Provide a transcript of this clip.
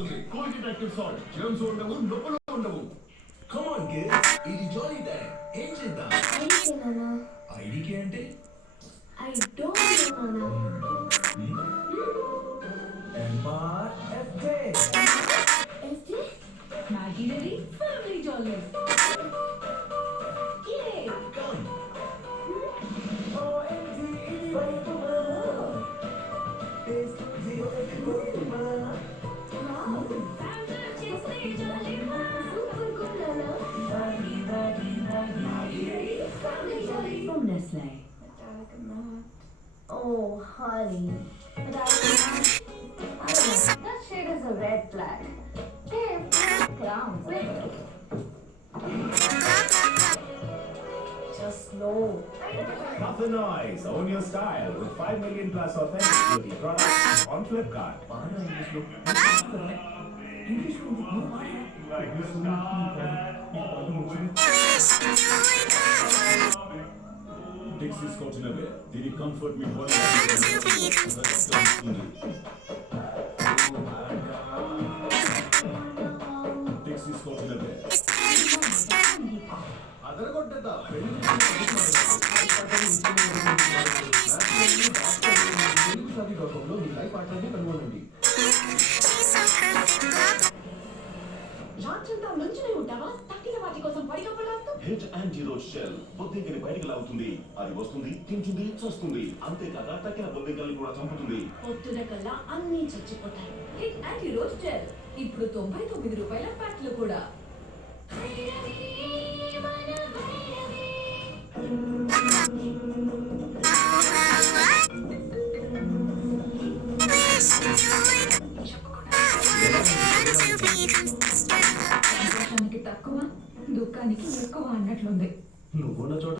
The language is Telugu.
అవుతుంది. కోల్గేట్ యాక్టివ్ సాల్ట్ జర్మ్స్ ఉండవు, నొప్పులు ఉండవు. కమ్ ఆన్ కిడ్స్, ఇది జాలీ టైం. ఏం చేద్దాం? ఐడికే నాన్న. ఐడికే అంటే ఐ డోంట్ నో నాన్న. MRFJ. FJ Imaginary Family Dollars. Yay! Come. Fantastic Jolly super cool నాన్న. Family Jolly from Nestle. Oh, honey. But I don't know. That shade is a red flag. Hey, clowns. Just no. Stop the noise. Own your style with 5 million plus authentic beauty products on Flipkart. బాగా ఇంగ్లీష్లో ఇంగ్లీష్లో Dixie Scotch Innerwear. Did it comfort me? What Dixie Scotch Innerwear. అదరగొట్టేద్దా మీ లైఫ్ పార్ట్నర్ని కనుగొనండి. రాత్రంతా నుంచునే ఉంటావా? తక్కిన వాటి కోసం పడికప్పలాస్తూ హెడ్ యాంటీ రోజ్ షెల్ బొద్దింకని బయటికి లాగుతుంది. అది వస్తుంది, తింటుంది, చూస్తుంది. అంతేకాక తక్కిన బొద్దింకల్ని కూడా చంపుతుంది. పొద్దున కల్లా అన్నీ చచ్చిపోతాయి. హిట్ యాంటీ రోజ్ జెల్ ఇప్పుడు 99 రూపాయల ప్యాక్లు కూడా. సంతోషానికి తక్కువ, దుఃఖానికి ఎక్కువ అన్నట్లుంది. నువ్వున్న చోట